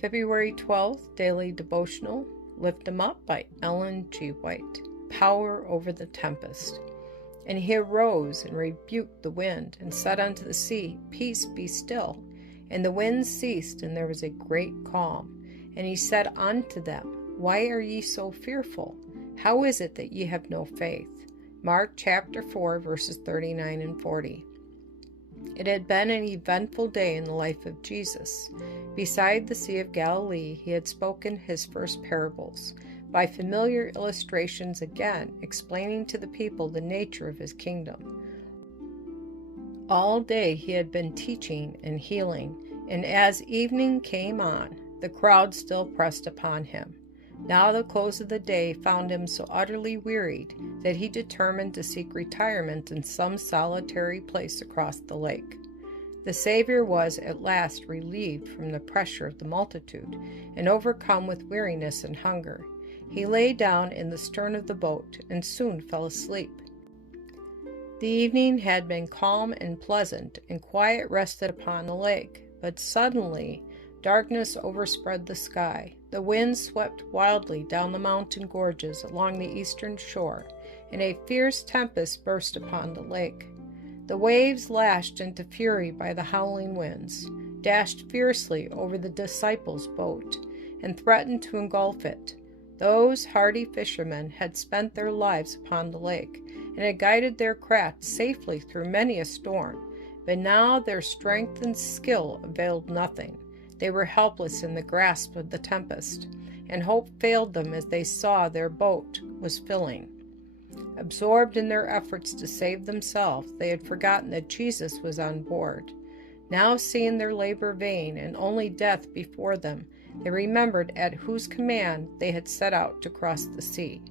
February 12th, Daily Devotional, Lift 'Em Up by Ellen G. White. Power over the tempest. And he arose and rebuked the wind, and said unto the sea, Peace, be still. And the wind ceased, and there was a great calm. And he said unto them, Why are ye so fearful? How is it that ye have no faith? Mark chapter 4, verses 39 and 40. It had been an eventful day in the life of Jesus. Beside the Sea of Galilee, he had spoken his first parables, by familiar illustrations again explaining to the people the nature of his kingdom. All day he had been teaching and healing, and as evening came on, the crowd still pressed upon him. Now the close of the day found him so utterly wearied that he determined to seek retirement in some solitary place across the lake. The Savior was at last relieved from the pressure of the multitude, and overcome with weariness and hunger. He lay down in the stern of the boat, and soon fell asleep. The evening had been calm and pleasant, and quiet rested upon the lake, but suddenly darkness overspread the sky. The wind swept wildly down the mountain gorges along the eastern shore, and a fierce tempest burst upon the lake. The waves, lashed into fury by the howling winds, dashed fiercely over the disciples' boat, and threatened to engulf it. Those hardy fishermen had spent their lives upon the lake, and had guided their craft safely through many a storm, but now their strength and skill availed nothing. They were helpless in the grasp of the tempest, and hope failed them as they saw their boat was filling. Absorbed in their efforts to save themselves, they had forgotten that Jesus was on board. Now seeing their labor vain and only death before them, they remembered at whose command they had set out to cross the sea.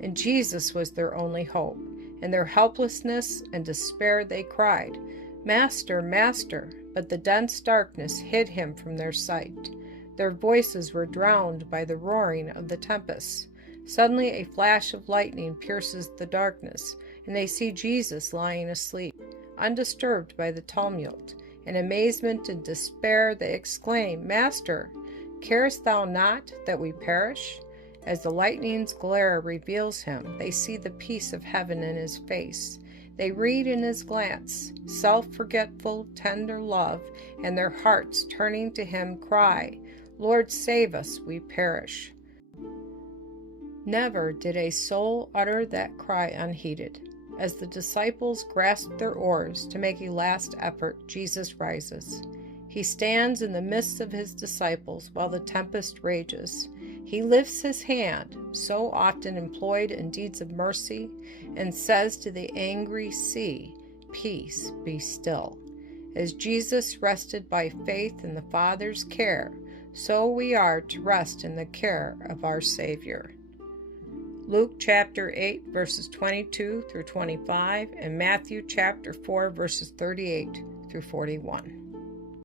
And Jesus was their only hope. In their helplessness and despair they cried, Master, Master! But the dense darkness hid him from their sight. Their voices were drowned by the roaring of the tempest. Suddenly a flash of lightning pierces the darkness, and they see Jesus lying asleep, undisturbed by the tumult. In amazement and despair they exclaim, Master, carest thou not that we perish? As the lightning's glare reveals him, they see the peace of heaven in his face. They read in his glance self-forgetful, tender love, and their hearts turning to him cry, Lord, save us, we perish. Never did a soul utter that cry unheeded. As the disciples grasp their oars to make a last effort, Jesus rises. He stands in the midst of his disciples while the tempest rages. He lifts his hand, so often employed in deeds of mercy, and says to the angry sea, Peace, be still. As Jesus rested by faith in the Father's care, so we are to rest in the care of our Savior. Luke chapter 8, verses 22 through 25, and Matthew chapter 4, verses 38 through 41.